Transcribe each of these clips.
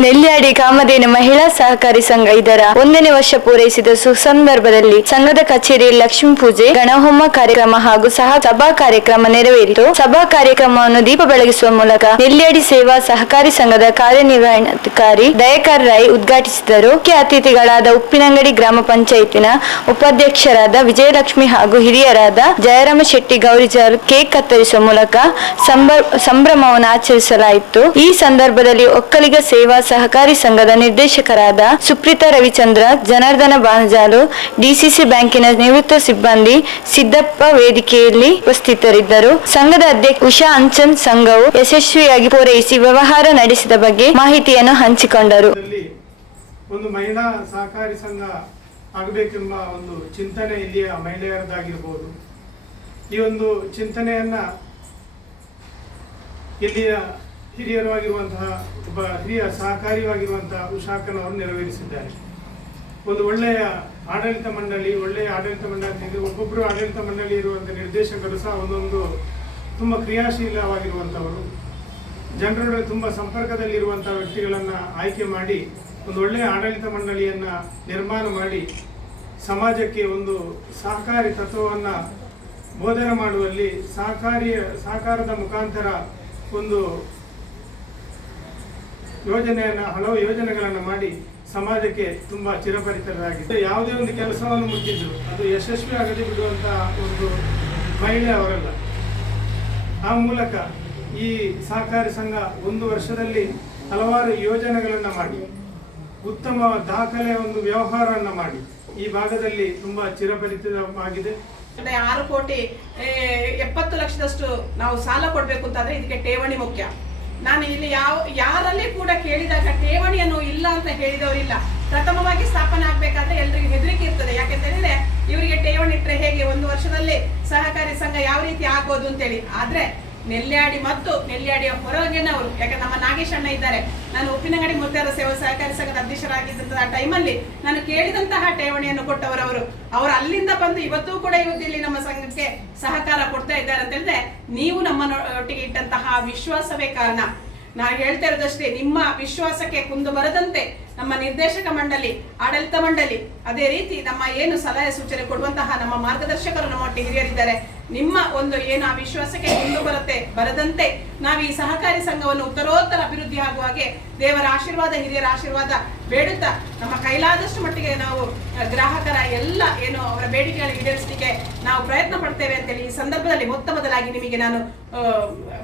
ನೆಲ್ಯಾಡಿ ಕಾಮಧೇನ ಮಹಿಳಾ ಸಹಕಾರಿ ಸಂಘ ಇದರ ಒಂದನೇ ವರ್ಷ ಪೂರೈಸಿದ ಸುಸಂದರ್ಭದಲ್ಲಿ ಸಂಘದ ಕಚೇರಿಯಲ್ಲಿ ಲಕ್ಷ್ಮೀ ಪೂಜೆ, ಗಣಹೋಮ ಕಾರ್ಯಕ್ರಮ ಹಾಗೂ ಸಹ ಸಭಾ ಕಾರ್ಯಕ್ರಮ ನೆರವೇರಿತು. ಸಭಾ ಕಾರ್ಯಕ್ರಮವನ್ನು ದೀಪ ಬೆಳಗಿಸುವ ಮೂಲಕ ನೆಲ್ಯಾಡಿ ಸೇವಾ ಸಹಕಾರಿ ಸಂಘದ ಕಾರ್ಯನಿರ್ವಹಣಾಧಿಕಾರಿ ದಯಕರ್ ರೈ ಉದ್ಘಾಟಿಸಿದರು. ಮುಖ್ಯ ಅತಿಥಿಗಳಾದ ಉಪ್ಪಿನಂಗಡಿ ಗ್ರಾಮ ಪಂಚಾಯತಿನ ಉಪಾಧ್ಯಕ್ಷರಾದ ವಿಜಯಲಕ್ಷ್ಮಿ ಹಾಗೂ ಹಿರಿಯರಾದ ಜಯರಾಮ ಶೆಟ್ಟಿ ಗೌರಿಜಾರ್ ಕೇಕ್ ಕತ್ತರಿಸುವ ಮೂಲಕ ಸಂಭ್ರ- ಸಂಭ್ರಮವನ್ನು ಆಚರಿಸಲಾಯಿತು. ಈ ಸಂದರ್ಭದಲ್ಲಿ ಒಕ್ಕಲಿಗ ಸೇವಾ ಸಹಕಾರಿ ಸಂಘದ ನಿರ್ದೇಶಕರಾದ ಸುಪ್ರೀತಾ ರವಿಚಂದ್ರ, ಜನಾರ್ದನ ಬಾನಜಾಲು ಡಿಸಿಸಿ ಬ್ಯಾಂಕಿನ ನಿವೃತ್ತ ಸಿಬ್ಬಂದಿ ಸಿದ್ದಪ್ಪ ವೇದಿಕೆಯಲ್ಲಿ ಉಪಸ್ಥಿತರಿದ್ದರು. ಸಂಘದ ಅಧ್ಯಕ್ಷ ಉಷಾ ಅಂಚನ್ ಸಂಘವು ಯಶಸ್ವಿಯಾಗಿ ಪೂರೈಸಿ ವ್ಯವಹಾರ ನಡೆಸಿದ ಬಗ್ಗೆ ಮಾಹಿತಿಯನ್ನು ಹಂಚಿಕೊಂಡರು. ಒಂದು ಮಹಿಳಾ ಸಹಕಾರಿ ಸಂಘ ಆಗಬೇಕೆಂಬ ಒಂದು ಚಿಂತನೆ ಇಲ್ಲಿಯ ಮಹಿಳೆಯರದಾಗಿರ್ಬೋದು. ಈ ಒಂದು ಚಿಂತನೆಯನ್ನ ಇಲ್ಲಿಯ ಹಿರಿಯರಾಗಿರುವಂತಹ ಒಬ್ಬ ಹಿರಿಯ ಸಹಕಾರಿಯಾಗಿರುವಂತಹ ಉಷಾಕನವರು ನೆರವೇರಿಸಿದ್ದಾರೆ. ಒಂದು ಒಳ್ಳೆಯ ಆಡಳಿತ ಮಂಡಳಿ, ಒಳ್ಳೆಯ ಆಡಳಿತ ಮಂಡಳಿ ಒಬ್ಬೊಬ್ಬರು ಆಡಳಿತ ಮಂಡಳಿ ಇರುವಂಥ ನಿರ್ದೇಶಕರು ಸಹ ಒಂದೊಂದು ತುಂಬ ಕ್ರಿಯಾಶೀಲವಾಗಿರುವಂಥವರು ಜನರೊಡನೆ ತುಂಬ ಸಂಪರ್ಕದಲ್ಲಿರುವಂಥ ವ್ಯಕ್ತಿಗಳನ್ನು ಆಯ್ಕೆ ಮಾಡಿ, ಒಂದು ಒಳ್ಳೆಯ ಆಡಳಿತ ಮಂಡಳಿಯನ್ನು ನಿರ್ಮಾಣ ಮಾಡಿ, ಸಮಾಜಕ್ಕೆ ಒಂದು ಸಹಕಾರಿ ತತ್ವವನ್ನು ಬೋಧನೆ ಮಾಡುವಲ್ಲಿ ಸಹಕಾರಿಯ, ಸಹಕಾರದ ಮುಖಾಂತರ ಒಂದು ಯೋಜನೆಯನ್ನ, ಹಲವು ಯೋಜನೆಗಳನ್ನು ಮಾಡಿ ಸಮಾಜಕ್ಕೆ ತುಂಬಾ ಚಿರಪರಿತರಾಗಿದೆ ಯಾವುದೇ ಒಂದು ಕೆಲಸವನ್ನು ಮುಟ್ಟಿದ್ರು ಅದು ಯಶಸ್ವಿ ಆಗದೆ ಬಿಡುವಂತ ಒಂದು ಮಹಿಳೆ ಅವರಲ್ಲ. ಆ ಮೂಲಕ ಈ ಸಹಕಾರಿ ಸಂಘ ಒಂದು ವರ್ಷದಲ್ಲಿ ಹಲವಾರು ಯೋಜನೆಗಳನ್ನು ಮಾಡಿ, ಉತ್ತಮ ದಾಖಲೆ ಒಂದು ವ್ಯವಹಾರವನ್ನು ಮಾಡಿ, ಈ ಭಾಗದಲ್ಲಿ ತುಂಬಾ ಚಿರಪರಿತವಾಗಿದೆ ಆರು ಕೋಟಿ ಎಪ್ಪತ್ತು ಲಕ್ಷದಷ್ಟು ನಾವು ಸಾಲ ಕೊಡಬೇಕು ಅಂತಂದ್ರೆ ಇದಕ್ಕೆ ಠೇವಣಿ ಮುಖ್ಯ. ನಾನು ಇಲ್ಲಿ ಯಾವ, ಯಾರಲ್ಲಿ ಕೂಡ ಕೇಳಿದಾಗ ಠೇವಣಿಯನ್ನು ಇಲ್ಲ ಅಂತ ಹೇಳಿದವರಿಲ್ಲ. ಪ್ರಥಮವಾಗಿ ಸ್ಥಾಪನೆ ಆಗ್ಬೇಕಾದ್ರೆ ಎಲ್ರಿಗೂ ಹೆದರಿಕೆ ಇರ್ತದೆ. ಯಾಕೆಂತ ಹೇಳಿದ್ರೆ, ಇವರಿಗೆ ಠೇವಣಿ ಇಟ್ಟರೆ ಹೇಗೆ? ಒಂದು ವರ್ಷದಲ್ಲಿ ಸಹಕಾರಿ ಸಂಘ ಯಾವ ರೀತಿ ಆಗ್ಬೋದು ಅಂತೇಳಿ. ಆದ್ರೆ ನೆಲ್ಯಾಡಿ ಮತ್ತು ನೆಲ್ಯಾಡಿಯ ಹೊರಗಿನವರು ಯಾಕೆ ನಮ್ಮ ನಾಗೇಶ್ ಅಣ್ಣ ಇದ್ದಾರೆ. ನಾನು ಉಪ್ಪಿನಂಗಡಿ ಮುರ್ತಾರ ಸೇವಾ ಸಹಕಾರಿ ಸಂಘದ ಅಧ್ಯಕ್ಷರಾಗಿದ್ದಂತಹ ಟೈಮಲ್ಲಿ ನಾನು ಕೇಳಿದಂತಹ ಠೇವಣಿಯನ್ನು ಕೊಟ್ಟವರವರು ಅವರು. ಅಲ್ಲಿಂದ ಬಂದು ಇವತ್ತೂ ಕೂಡ ಇವತ್ತು ಇಲ್ಲಿ ನಮ್ಮ ಸಂಘಕ್ಕೆ ಸಹಕಾರ ಕೊಡ್ತಾ ಇದ್ದಾರೆ ಅಂತ ಹೇಳಿದ್ರೆ, ನೀವು ಒಟ್ಟಿಗೆ ಇಟ್ಟಂತಹ ವಿಶ್ವಾಸವೇ ಕಾರಣ. ನಾನು ಹೇಳ್ತಾ ಇರೋದಷ್ಟೇ, ನಿಮ್ಮ ವಿಶ್ವಾಸಕ್ಕೆ ಕುಂದು ಬರದಂತೆ ನಮ್ಮ ನಿರ್ದೇಶಕ ಮಂಡಳಿ, ಆಡಳಿತ ಮಂಡಳಿ, ಅದೇ ರೀತಿ ನಮ್ಮ ಏನು ಸಲಹೆ ಸೂಚನೆ ಕೊಡುವಂತಹ ನಮ್ಮ ಮಾರ್ಗದರ್ಶಕರು ನಮ್ಮ ಒಟ್ಟಿಗೆ ಹಿರಿಯರಿದ್ದಾರೆ. ನಿಮ್ಮ ಒಂದು ಏನು ಆ ವಿಶ್ವಾಸಕ್ಕೆ ಕುಂದು ಬರುತ್ತೆ, ಬರದಂತೆ ನಾವು ಈ ಸಹಕಾರಿ ಸಂಘವನ್ನು ಉತ್ತರೋತ್ತರ ಅಭಿವೃದ್ಧಿ ಆಗುವ ಹಾಗೆ ದೇವರ ಆಶೀರ್ವಾದ, ಹಿರಿಯರ ಆಶೀರ್ವಾದ ಬೇಡುತ್ತಾ ನಮ್ಮ ಕೈಲಾದಷ್ಟು ಮಟ್ಟಿಗೆ ನಾವು ಗ್ರಾಹಕರ ಎಲ್ಲ ಏನು ಅವರ ಬೇಡಿಕೆಗಳನ್ನು ಈಡೇರಿಸಲಿಕ್ಕೆ ನಾವು ಪ್ರಯತ್ನ ಪಡ್ತೇವೆ ಅಂತೇಳಿ ಈ ಸಂದರ್ಭದಲ್ಲಿ ಮೊತ್ತ ಮೊದಲಾಗಿ ನಿಮಗೆ ನಾನು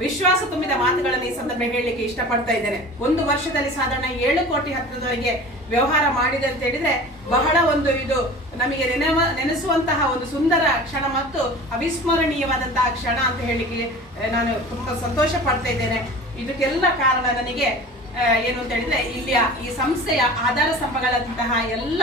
ವಿಶ್ವಾಸ ತುಂಬಿದ ಮಾತುಗಳನ್ನು ಈ ಸಂದರ್ಭ ಹೇಳಲಿಕ್ಕೆ ಇಷ್ಟಪಡ್ತಾ ಇದ್ದೇನೆ. ಒಂದು ವರ್ಷದಲ್ಲಿ ಸಾಧಾರಣ ಏಳು ಕೋಟಿ ಹತ್ತಿರದವರೆಗೆ ವ್ಯವಹಾರ ಮಾಡಿದೆ ಅಂತ ಹೇಳಿದ್ರೆ ಬಹಳ ಒಂದು ಇದು ನಮಗೆ ನೆನವ, ನೆನೆಸುವಂತಹ ಒಂದು ಸುಂದರ ಕ್ಷಣ ಮತ್ತು ಅವಿಸ್ಮರಣೀಯವಾದಂತಹ ಕ್ಷಣ ಅಂತ ಹೇಳಿಕ್ಕೆ ನಾನು ತುಂಬಾ ಸಂತೋಷ ಪಡ್ತಾ ಇದ್ದೇನೆ. ಇದಕ್ಕೆಲ್ಲ ಕಾರಣ ನನಗೆ ಏನು ಅಂತ ಹೇಳಿದ್ರೆ ಇಲ್ಲಿಯ ಈ ಸಂಸ್ಥೆಯ ಆಧಾರ ಸ್ತಂಭಗಳಂತಹ ಎಲ್ಲ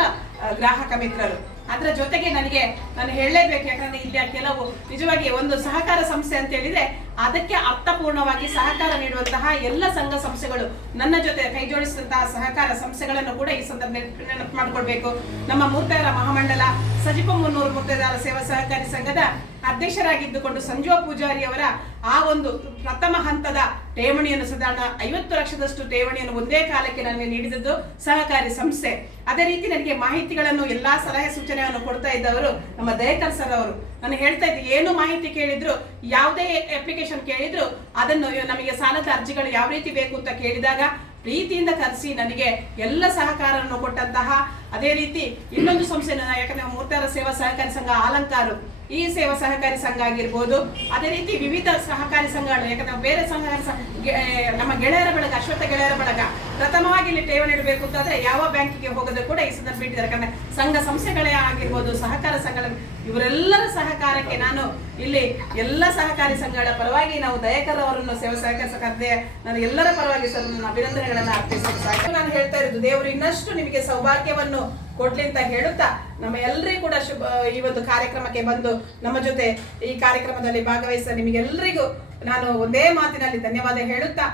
ಗ್ರಾಹಕ ಮಿತ್ರರು. ಅದರ ಜೊತೆಗೆ ನನಗೆ ನಾನು ಹೇಳಲೇಬೇಕು, ಯಾಕಂದ್ರೆ ಇಲ್ಲಿ ಕೆಲವು ನಿಜವಾಗಿ ಒಂದು ಸಹಕಾರ ಸಂಸ್ಥೆ ಅಂತ ಹೇಳಿದ್ರೆ ಅದಕ್ಕೆ ಅರ್ಥಪೂರ್ಣವಾಗಿ ಸಹಕಾರ ನೀಡುವಂತಹ ಎಲ್ಲ ಸಂಘ ಸಂಸ್ಥೆಗಳು ನನ್ನ ಜೊತೆ ಕೈ ಜೋಡಿಸಿದಂತಹ ಸಹಕಾರ ಸಂಸ್ಥೆಗಳನ್ನು ಕೂಡ ಈ ಸಂದರ್ಭ ನೆನಪು ಮಾಡಿಕೊಳ್ಬೇಕು. ನಮ್ಮ ಮೂರ್ತಾಯರ ಮಹಾಮಂಡಲ ಸಜಿಪ ಮುನ್ನೂರು ಮೂರ್ತಾರ ಸೇವಾ ಸಹಕಾರಿ ಸಂಘದ ಅಧ್ಯಕ್ಷರಾಗಿದ್ದುಕೊಂಡು ಸಂಜೀವ ಪೂಜಾರಿ ಅವರ ಆ ಒಂದು ಪ್ರಥಮ ಹಂತದ ಠೇವಣಿಯನ್ನು ಸಾಧಾರಣ ಐವತ್ತು ಲಕ್ಷದಷ್ಟು ಠೇವಣಿಯನ್ನು ಒಂದೇ ಕಾಲಕ್ಕೆ ನನಗೆ ನೀಡಿದದ್ದು ಸಹಕಾರಿ ಸಂಸ್ಥೆ. ಅದೇ ರೀತಿ ನನಗೆ ಮಾಹಿತಿಗಳನ್ನು, ಎಲ್ಲಾ ಸಲಹೆ ಸೂಚನೆಯನ್ನು ಕೊಡ್ತಾ ಇದ್ದವರು ನಮ್ಮ ದಯಕರ್ ಸರ್ ಅವರು. ನಾನು ಹೇಳ್ತಾ ಇದ್ದೆ, ಏನು ಮಾಹಿತಿ ಕೇಳಿದ್ರು, ಯಾವುದೇ ಅಪ್ಲಿಕೇಶನ್ ಕೇಳಿದ್ರು, ಅದನ್ನು ನಮಗೆ ಸಾಲದ ಅರ್ಜಿಗಳು ಯಾವ ರೀತಿ ಬೇಕು ಅಂತ ಕೇಳಿದಾಗ, ಪ್ರೀತಿಯಿಂದ ಕರೆಸಿ ನನಗೆ ಎಲ್ಲ ಸಹಕಾರವನ್ನು ಕೊಟ್ಟಂತಹ, ಅದೇ ರೀತಿ ಇನ್ನೊಂದು ಸಂಸ್ಥೆ, ಯಾಕಂದ್ರೆ ಮೂರ್ತಾರ ಸೇವಾ ಸಹಕಾರಿ ಸಂಘ ಅಲಂಕಾರು ಈ ಸೇವಾ ಸಹಕಾರಿ ಸಂಘ ಆಗಿರ್ಬೋದು. ಅದೇ ರೀತಿ ವಿವಿಧ ಸಹಕಾರಿ ಸಂಘಗಳು, ಯಾಕಂದ್ರೆ ಬೇರೆ ಸಹಕಾರಿ ಸಂಘ ನಮ್ಮ ಗೆಳೆಯರ ಬಳಗ, ಅಶ್ವತ್ಥ ಗೆಳೆಯರ ಬಳಗ, ಪ್ರಥಮವಾಗಿ ಇಲ್ಲಿ ಠೇವಣಿ ಇಡಬೇಕು ಅಂತಂದ್ರೆ ಯಾವ ಬ್ಯಾಂಕಿಗೆ ಹೋಗೋದು ಕೂಡ ಈ ಸಂದರ್ಭ ಇಟ್ಟಿದ್ದಾರೆ. ಯಾಕಂದ್ರೆ ಸಂಘ ಸಂಸ್ಥೆಗಳೇ ಆಗಿರ್ಬೋದು, ಸಹಕಾರ ಸಂಘಗಳ, ಇವರೆಲ್ಲರ ಸಹಕಾರಕ್ಕೆ ನಾನು ಇಲ್ಲಿ ಎಲ್ಲ ಸಹಕಾರಿ ಸಂಘಗಳ ಪರವಾಗಿ ನಾವು ದಯಕರ್ ಅವರನ್ನು ಸೇವಾ ಸಹಕಾರ ಸಂಘದ ನಾನು ಎಲ್ಲರ ಪರವಾಗಿ ಸರ್, ನನ್ನ ಅಭಿನಂದನೆಗಳನ್ನು ಅರ್ಪಿಸಕ್ಕೆ ಸಾಕು, ನಾನು ಹೇಳ್ತಾ ಇರೋದು, ದೇವರು ಇನ್ನಷ್ಟು ನಿಮಗೆ ಸೌಭಾಗ್ಯವನ್ನು ಕೊಡ್ಲಿ ಅಂತ ಹೇಳುತ್ತಾ ನಮ್ಮ ಎಲ್ಲರಿಗೂ ಕೂಡ ಶುಭ, ಈ ಒಂದು ಕಾರ್ಯಕ್ರಮಕ್ಕೆ ಬಂದು ನಮ್ಮ ಜೊತೆ ಈ ಕಾರ್ಯಕ್ರಮದಲ್ಲಿ ಭಾಗವಹಿಸಿದ ನಿಮಗೆಲ್ಲರಿಗೂ ನಾನು ಒಂದೇ ಮಾತಿನಲ್ಲಿ ಧನ್ಯವಾದ ಹೇಳುತ್ತಾ